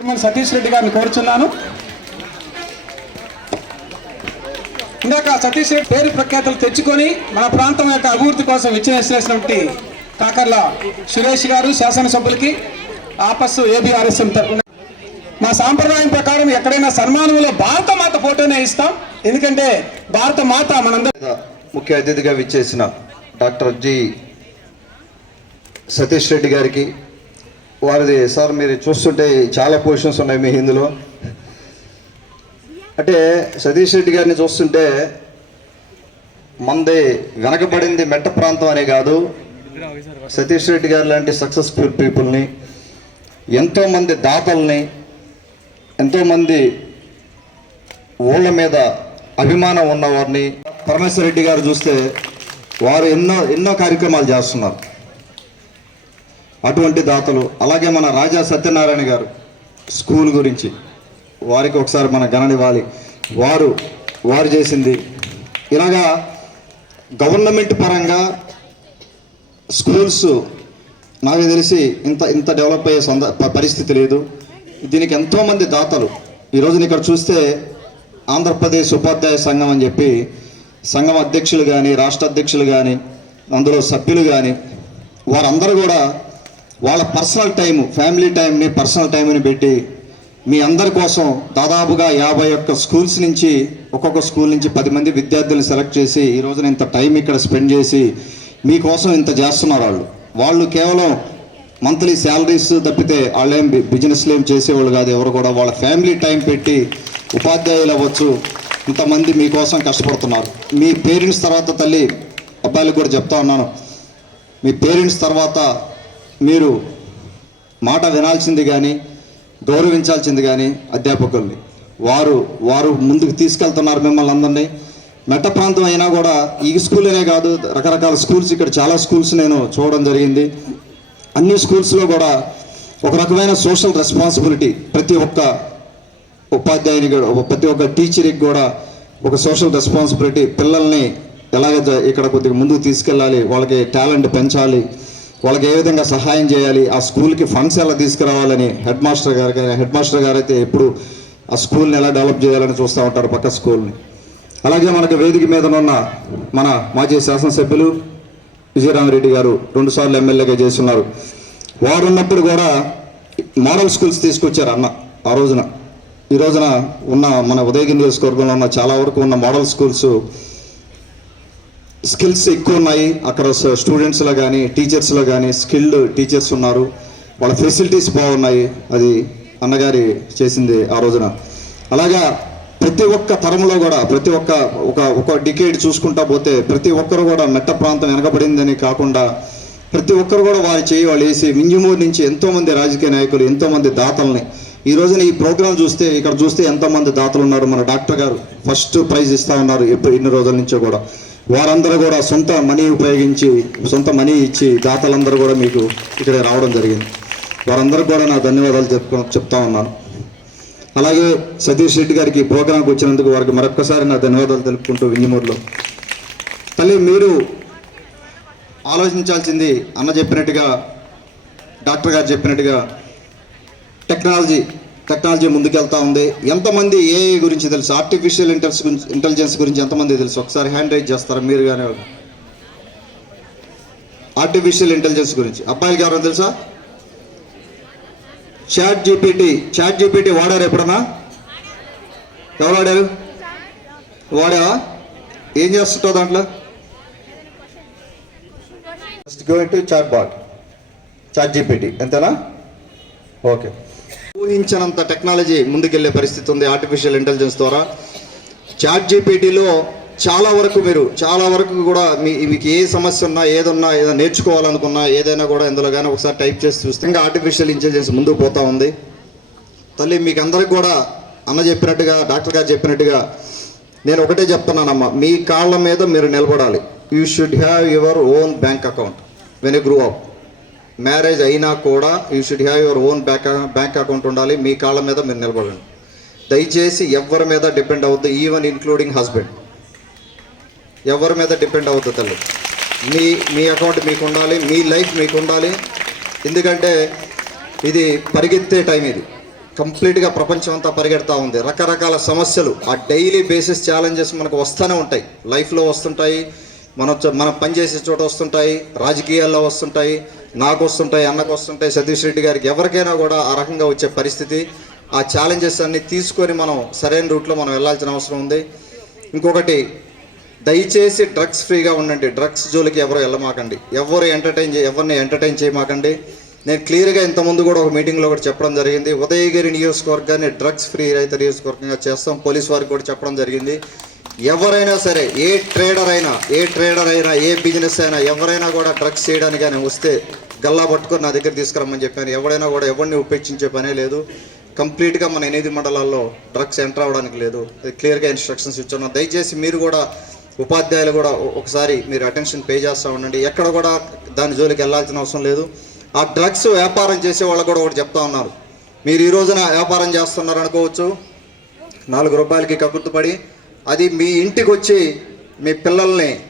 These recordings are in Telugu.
చైర్మన్ సతీష్ రెడ్డి గారిని కోరుచున్నాను. ఇందాక సతీష్ రెడ్డి పేరు ప్రఖ్యాతలు తెచ్చుకొని మన ప్రాంతం యొక్క అభివృద్ధి కోసం విచ్చేసినటువంటి కాకర్ల సురేష్ గారు శాసనసభ్యులకి ఆపస్సు ఏబిఆర్ఎస్ఎం తరఫున. మా సాంప్రదాయం ప్రకారం ఎక్కడైనా సన్మానంలో భారత మాత ఫోటోనే ఇస్తాం. ఎందుకంటే భారత మాత మనందరం ముఖ్య అతిథిగా విచ్చేసిన డాక్టర్ జి సతీష్ రెడ్డి గారికి వారిది సార్ మీరు చూస్తుంటే చాలా పొజిషన్స్ ఉన్నాయి మీ ఇందులో అంటే సతీష్ రెడ్డి గారిని చూస్తుంటే మంది వెనకబడింది మెట్ట ప్రాంతం అనే కాదు. సతీష్ రెడ్డి గారు లాంటి సక్సెస్ఫుల్ పీపుల్ని ఎంతోమంది దాతల్ని ఎంతోమంది ఊళ్ళ మీద అభిమానం ఉన్నవారిని పరమేశ్వర రెడ్డి గారు చూస్తే వారు ఎన్నో ఎన్నో కార్యక్రమాలు చేస్తున్నారు. అటువంటి దాతలు అలాగే మన రాజా సత్యనారాయణ గారు స్కూల్ గురించి వారికి ఒకసారి మన గణనివ్వాలి వారు వారు చేసింది ఇలాగా గవర్నమెంట్ పరంగా స్కూల్స్ నాకు తెలిసి ఇంత ఇంత డెవలప్ అయ్యే సంద పరిస్థితి లేదు. దీనికి ఎంతోమంది దాతలు ఈరోజు ఇక్కడ చూస్తే ఆంధ్రప్రదేశ్ ఉపాధ్యాయ సంఘం అని చెప్పి సంఘం అధ్యక్షులు కానీ రాష్ట్ర అధ్యక్షులు కానీ అందులో సభ్యులు కానీ వారందరూ కూడా వాళ్ళ పర్సనల్ టైం ఫ్యామిలీ టైంని పర్సనల్ టైంని పెట్టి మీ అందరి కోసం దాదాపుగా యాభై ఒక్క స్కూల్స్ నుంచి ఒక్కొక్క స్కూల్ నుంచి పది మంది విద్యార్థులను సెలెక్ట్ చేసి ఈ రోజున ఇంత టైం ఇక్కడ స్పెండ్ చేసి మీకోసం ఇంత చేస్తున్నారు వాళ్ళు. వాళ్ళు కేవలం మంత్లీ శాలరీస్ తప్పితే వాళ్ళేం బిజినెస్లు ఏం చేసేవాళ్ళు కాదు. ఎవరు కూడా వాళ్ళ ఫ్యామిలీ టైం పెట్టి ఉపాధ్యాయులు అవ్వచ్చు. ఇంతమంది మీకోసం కష్టపడుతున్నారు. మీ పేరెంట్స్ తర్వాత తల్లి అబ్బాయిలకు కూడా చెప్తా ఉన్నాను. మీ పేరెంట్స్ తర్వాత మీరు మాట వినాల్సింది కానీ గౌరవించాల్సింది కానీ అధ్యాపకుల్ని. వారు వారు ముందుకు తీసుకెళ్తున్నారు మిమ్మల్ని అందరినీ. మెట్ట ప్రాంతం అయినా కూడా ఈ స్కూల్ కాదు రకరకాల స్కూల్స్ ఇక్కడ చాలా స్కూల్స్ నేను చూడడం జరిగింది. అన్ని స్కూల్స్లో కూడా ఒక రకమైన సోషల్ రెస్పాన్సిబిలిటీ ప్రతి ఒక్క ఉపాధ్యాయుని కూడా ప్రతి ఒక్క టీచర్కి కూడా ఒక సోషల్ రెస్పాన్సిబిలిటీ పిల్లల్ని ఎలాగ ఇక్కడ కొద్దిగా ముందుకు తీసుకెళ్ళాలి వాళ్ళకి టాలెంట్ పెంచాలి వాళ్ళకి ఏ విధంగా సహాయం చేయాలి? ఆ స్కూల్కి ఫండ్స్ ఎలా తీసుకురావాలని హెడ్ మాస్టర్ గారు కానీ హెడ్ మాస్టర్ గారు అయితే ఎప్పుడు ఆ స్కూల్ని ఎలా డెవలప్ చేయాలని చూస్తూ ఉంటారు పక్క స్కూల్ని. అలాగే మనకు వేదిక మీద ఉన్న మన మాజీ శాసనసభ్యులు విజయరామరెడ్డి గారు రెండుసార్లు ఎమ్మెల్యేగా చేస్తున్నారు. వారు ఉన్నప్పుడు కూడా మోడల్ స్కూల్స్ తీసుకొచ్చారు అన్న ఆ రోజున. ఈ రోజున ఉన్న మన ఉదయగిరి నియోజకవర్గంలో ఉన్న చాలా వరకు ఉన్న మోడల్ స్కూల్స్ స్కిల్స్ ఎక్కువ ఉన్నాయి. అక్కడ స్టూడెంట్స్లో కానీ టీచర్స్లో కానీ స్కిల్డ్ టీచర్స్ ఉన్నారు. వాళ్ళ ఫెసిలిటీస్ బాగున్నాయి. అది అన్నగారి చేసింది ఆ రోజున. అలాగా ప్రతి ఒక్క తరంలో కూడా ప్రతి ఒక్క ఒక ఒక డికేడ్ చూసుకుంటా పోతే ప్రతి ఒక్కరు కూడా మెట్ట ప్రాంతం వెనకబడిందని కాకుండా ప్రతి ఒక్కరు కూడా వారి చేయి వాళ్ళు వేసి మింజమూరు నుంచి ఎంతోమంది రాజకీయ నాయకులు ఎంతోమంది దాతల్ని. ఈ రోజున ఈ ప్రోగ్రాం చూస్తే ఇక్కడ చూస్తే ఎంతోమంది దాతలు ఉన్నారు. మన డాక్టర్ గారు ఫస్ట్ ప్రైజ్ ఇస్తా ఉన్నారు. ఎప్పుడు ఇన్ని రోజుల నుంచో కూడా. వారందరూ కూడా సొంత మనీ ఉపయోగించి సొంత మనీ ఇచ్చి దాతలందరూ కూడా మీకు ఇక్కడ రావడం జరిగింది. వారందరూ కూడా నా ధన్యవాదాలు చెప్పుకో చెప్తా ఉన్నాను. అలాగే సతీష్ రెడ్డి గారికి ప్రోగ్రాంకి వచ్చినందుకు వారికి మరొక్కసారి నా ధన్యవాదాలు తెలుపుకుంటూ వింగిమూరులో తల్లి మీరు ఆలోచించాల్సింది అన్న చెప్పినట్టుగా డాక్టర్ గారు చెప్పినట్టుగా టెక్నాలజీ టెక్నాలజీ ముందుకెళ్తా ఉంది. ఎంతమంది ఏఐ గురించి తెలుసు? ఆర్టిఫిషియల్ ఇంటెలిజెన్స్ గురించి ఇంటెలిజెన్స్ గురించి ఎంతమంది తెలుసు? ఒకసారి హ్యాండ్ రైజ్ చేస్తారా? మీరు కానీ ఆర్టిఫిషియల్ ఇంటెలిజెన్స్ గురించి. అబ్బాయిలు గారు తెలుసా? చాట్ జీపీటీ చాట్ జీపీటీ వాడారు ఎప్పుడన్నా? ఎవరు వాడారు? వాడావా? ఏం చేస్తుంటావు దాంట్లో? Just going to chat bot chat GPT అంతేనా ఓకే ఊహించినంత టెక్నాలజీ ముందుకెళ్ళే పరిస్థితి ఉంది ఆర్టిఫిషియల్ ఇంటెలిజెన్స్ ద్వారా. చాట్ జీపీటీలో చాలా వరకు మీరు చాలా వరకు కూడా మీ మీకు ఏ సమస్య ఉన్నా ఏదన్నా ఏదైనా నేర్చుకోవాలనుకున్నా ఏదైనా కూడా ఇందులో కానీ ఒకసారి టైప్ చేసి చూస్తే ఇంకా ఆర్టిఫిషియల్ ఇంటెలిజెన్స్ ముందుకు పోతా ఉంది. తల్లి మీకు అందరికి కూడా అన్న చెప్పినట్టుగా డాక్టర్ గారు చెప్పినట్టుగా నేను ఒకటే చెప్తున్నానమ్మా మీ కాళ్ళ మీద మీరు నిలబడాలి. You should have your own bank account when you grow up marriage అయినా కూడా you should have your own bank bank account ఉండాలి. మీ కాళ్ళ మీద మీరు నిలబడండి. దయచేసి ఎవరి మీద డిపెండ్ అవుద్ది ఈవెన్ ఇంక్లూడింగ్ హస్బెండ్. ఎవరి మీద డిపెండ్ అవుతుంది తల్లి. మీ మీ అకౌంట్ మీకు ఉండాలి మీ లైఫ్ మీకు ఉండాలి ఎందుకంటే ఇది పరిగెత్తే టైం ఇది. కంప్లీట్గా ప్రపంచం అంతా పరిగెడతా ఉంది. రకరకాల సమస్యలు ఆ డైలీ బేసిస్ ఛాలెంజెస్ మనకు వస్తూనే ఉంటాయి. లైఫ్లో వస్తుంటాయి. మనం మనం పనిచేసే చోట వస్తుంటాయి రాజకీయాల్లో వస్తుంటాయి నాకు వస్తుంటాయి అన్నకు వస్తుంటాయి సతీష్ రెడ్డి గారికి ఎవరికైనా కూడా ఆ రకంగా వచ్చే పరిస్థితి. ఆ ఛాలెంజెస్ అన్ని తీసుకొని మనం సరైన రూట్లో మనం వెళ్ళాల్సిన అవసరం ఉంది. ఇంకొకటి దయచేసి డ్రగ్స్ ఫ్రీగా ఉండండి. డ్రగ్స్ జోలికి ఎవరు వెళ్ళమాకండి. ఎవరు ఎంటర్టైన్ చే ఎవరిని ఎంటర్టైన్ చేయమాకండి. నేను క్లియర్గా ఇంతకుముందు కూడా ఒక మీటింగ్లో కూడా చెప్పడం జరిగింది. ఉదయగిరి నియోజకవర్గాన్ని డ్రగ్స్ ఫ్రీ రైతు నియోజకవర్గంగా చేస్తాం. పోలీస్ వారికి కూడా చెప్పడం జరిగింది. ఎవరైనా సరే ఏ ట్రేడర్ అయినా ఏ ట్రేడర్ అయినా ఏ బిజినెస్ అయినా ఎవరైనా కూడా డ్రగ్స్ చేయడానికి కానీ వస్తే గల్లా పట్టుకొని నా దగ్గర తీసుకురమ్మని చెప్పాను. ఎవరైనా కూడా ఎవరిని ఉపేక్షించే పనే లేదు. కంప్లీట్గా మన ఎనిమిది మండలాల్లో డ్రగ్స్ ఎంటర్ అవ్వడానికి లేదు. క్లియర్గా ఇన్స్ట్రక్షన్స్ ఇచ్చున్నాం. దయచేసి మీరు కూడా ఉపాధ్యాయులు కూడా ఒకసారి మీరు అటెన్షన్ పే చేస్తూ ఉండండి. ఎక్కడ కూడా దాని జోలికి వెళ్ళాల్సిన అవసరం లేదు. ఆ డ్రగ్స్ వ్యాపారం చేసే వాళ్ళు కూడా ఒకటి చెప్తా ఉన్నారు. మీరు ఈ రోజున వ్యాపారం చేస్తున్నారు అనుకోవచ్చు. నాలుగు రూపాయలకి కక్కుర్తుపడి అది మీ ఇంటికి వచ్చి మీ పిల్లల్ని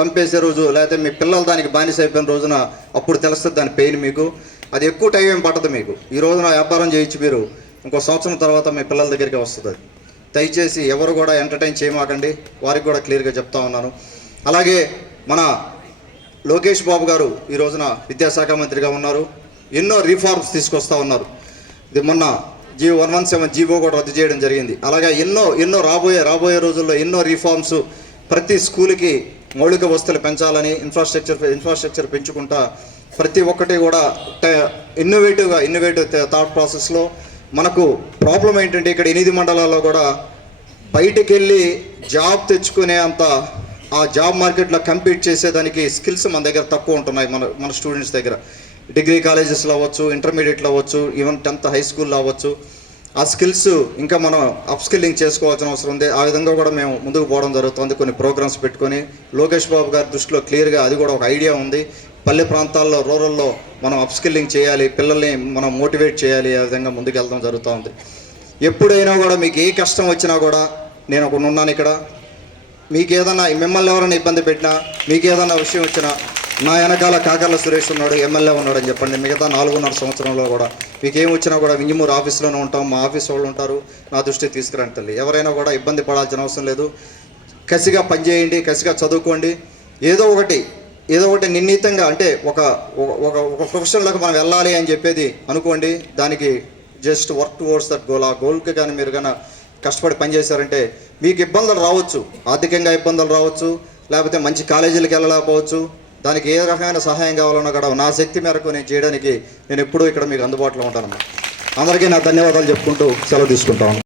చంపేసే రోజు లేకపోతే మీ పిల్లలు దానికి బానిస అయిపోయిన రోజున అప్పుడు తెలుస్తుంది దాని పెయిన్ మీకు. అది ఎక్కువ టైం ఏం పట్టదు మీకు. ఈ రోజున వ్యాపారం చేయించి మీరు ఇంకో సంవత్సరం తర్వాత మీ పిల్లల దగ్గరికి వస్తుంది. దయచేసి ఎవరు కూడా ఎంటర్టైన్ చేయమాకండి. వారికి కూడా క్లియర్గా చెప్తా ఉన్నాను. అలాగే మన లోకేష్ బాబు గారు ఈ రోజున విద్యాశాఖ మంత్రిగా ఉన్నారు. ఎన్నో రిఫార్మ్స్ తీసుకొస్తా ఉన్నారు. ఇది మొన్న GO one one seven GO కూడా రద్దు చేయడం జరిగింది. అలాగే ఎన్నో ఎన్నో రాబోయే రాబోయే రోజుల్లో ఎన్నో రిఫార్మ్స్ ప్రతి స్కూల్కి మౌలిక వస్తువులు పెంచాలని ఇన్ఫ్రాస్ట్రక్చర్ ఇన్ఫ్రాస్ట్రక్చర్ పెంచుకుంటా ప్రతి ఒక్కటి కూడా ఇన్నోవేటివ్గా ఇన్నోవేటివ్ థాట్ ప్రాసెస్లో మనకు ప్రాబ్లం ఏంటంటే ఇక్కడ ఎనిమిది మండలాల్లో కూడా బయటికి వెళ్ళి జాబ్ తెచ్చుకునే అంత ఆ జాబ్ మార్కెట్లో కంపీట్ చేసేదానికి స్కిల్స్ మన దగ్గర తక్కువ ఉంటున్నాయి మన మన స్టూడెంట్స్ దగ్గర. డిగ్రీ కాలేజెస్లో అవ్వచ్చు ఇంటర్మీడియట్లో అవ్వచ్చు ఈవెన్ టెన్త్ హై స్కూల్లో అవ్వచ్చు. ఆ స్కిల్స్ ఇంకా మనం అప్స్కిల్లింగ్ చేసుకోవాల్సిన అవసరం ఉంది. ఆ విధంగా కూడా మేము ముందుకు పోవడం జరుగుతుంది. కొన్ని ప్రోగ్రామ్స్ పెట్టుకొని లోకేష్ బాబు గారి దృష్టిలో క్లియర్గా అది కూడా ఒక ఐడియా ఉంది. పల్లె ప్రాంతాల్లో రూరల్లో మనం అప్స్కిల్లింగ్ చేయాలి పిల్లల్ని మనం మోటివేట్ చేయాలి ఆ విధంగా ముందుకు జరుగుతుంది. జరుగుతూ ఉంది ఎప్పుడైనా కూడా మీకు ఏ కష్టం వచ్చినా కూడా నేను ఒకడు ఉన్నాను ఇక్కడ. మీకు ఏదైనా మిమ్మల్ని ఎవరైనా ఇబ్బంది పెట్టినా మీకు ఏదైనా విషయం వచ్చినా నా వెనకాల కాకర్ల సురేష్ ఉన్నాడు ఎమ్మెల్యే ఉన్నాడు అని చెప్పండి. మిగతా నాలుగున్నర సంవత్సరంలో కూడా మీకు ఏం వచ్చినా కూడా వింజమూరు ఆఫీస్లోనే ఉంటాం మా ఆఫీస్ వాళ్ళు ఉంటారు నా దృష్టికి తీసుకురండి తల్లి. ఎవరైనా కూడా ఇబ్బంది పడాల్సిన అవసరం లేదు. కసిగా పనిచేయండి కసిగా చదువుకోండి. ఏదో ఒకటి ఏదో ఒకటి నిర్ణీతంగా అంటే ఒక ఒక- ఒక ఒక ప్రొఫెషన్లోకి మనం వెళ్ళాలి అని చెప్పేది అనుకోండి దానికి just work towards that goal ఆ గోల్కి కానీ మీరు కానీ కష్టపడి పనిచేశారంటే మీకు ఇబ్బందులు రావచ్చు ఆర్థికంగా ఇబ్బందులు రావచ్చు లేకపోతే మంచి కాలేజీలకు వెళ్ళలేకపోవచ్చు దానికి ఏ రకమైన సహాయం కావాలన్నా కూడా నా శక్తి మేరకు నేను చేయడానికి నేను ఎప్పుడూ ఇక్కడ మీకు అందుబాటులో ఉంటాను అందరికీ నా ధన్యవాదాలు చెప్పుకుంటూ సెలవు తీసుకుంటాను.